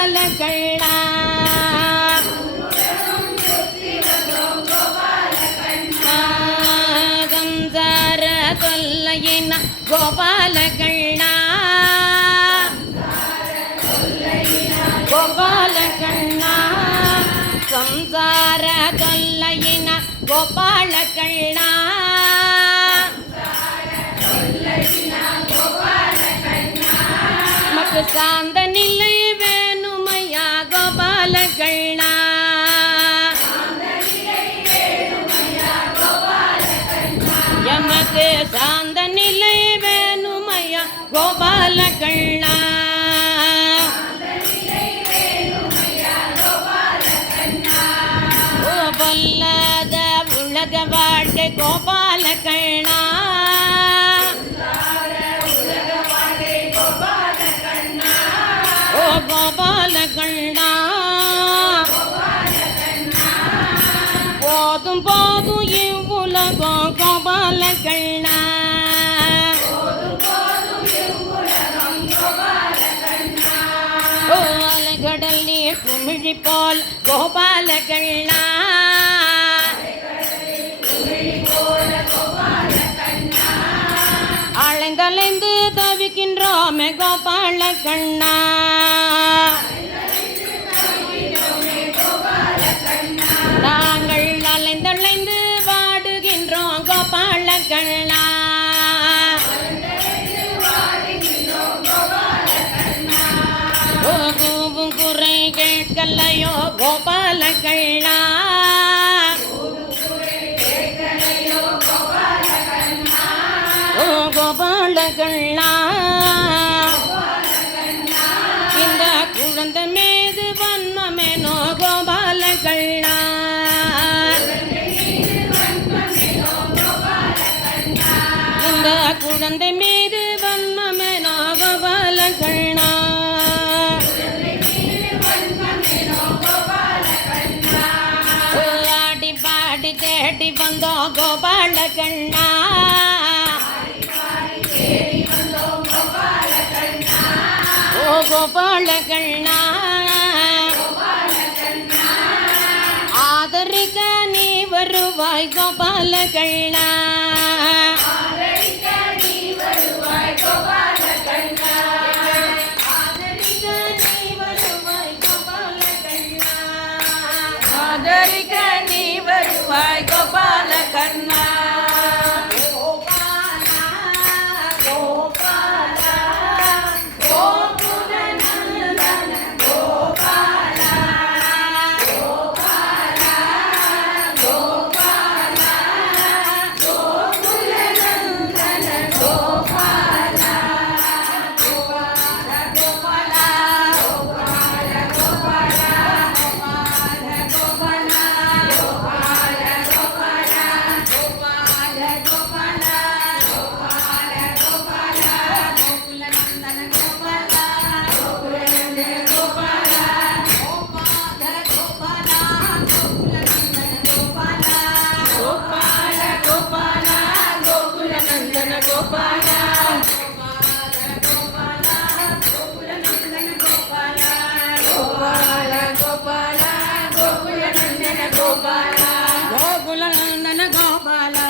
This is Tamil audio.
கோபால கண்ணா சம்சார தொல்லையின கோபால கண்ணா கோபால கண்ணா சம்சார தொல்லையின கோபால கண்ணா மக்கு சாந்த நிலை வேணுமையா கோபால கண்ணா எமக்கு சாந்த நிலை வேணுமையா கோபால கண்ணா பொல்லாத உலக வாழ்க்கை கோபால கண்ணா ஓ கோபால கண்ணா போதும் போதும் இவ்வுலகம் கோபால கண்ணா ஓ அலைகடல் நீர் குமிழி போல் கோபால கண்ணா அலைந்தலைந்து தவிக்கின்றோமே கோபால கண்ணா நாங்கள் அலைந்தலைந்து வாடுகின்றோம் கோபால கண்ணா ஓ கூவும் குறை கேட்கலையோ கோபால கண்ணா ஓ கோபால கண்ணா இந்த குழந்தை மீது வன்மமேனோ கோபால கண்ணா இந்த குழந்தை மீது வன்மமேனோ கோபால கண்ணா ஆடி பாடி தேடி வந்தோ கோபால கண்ணா ஓ கோபால கண்ணா ஆதரிக்க நீ வருவாய் கோபால கண்ணா ஆதரிக்க நீ வருவாய் கோபால கண்ணா गोकुल नंदन गोपाला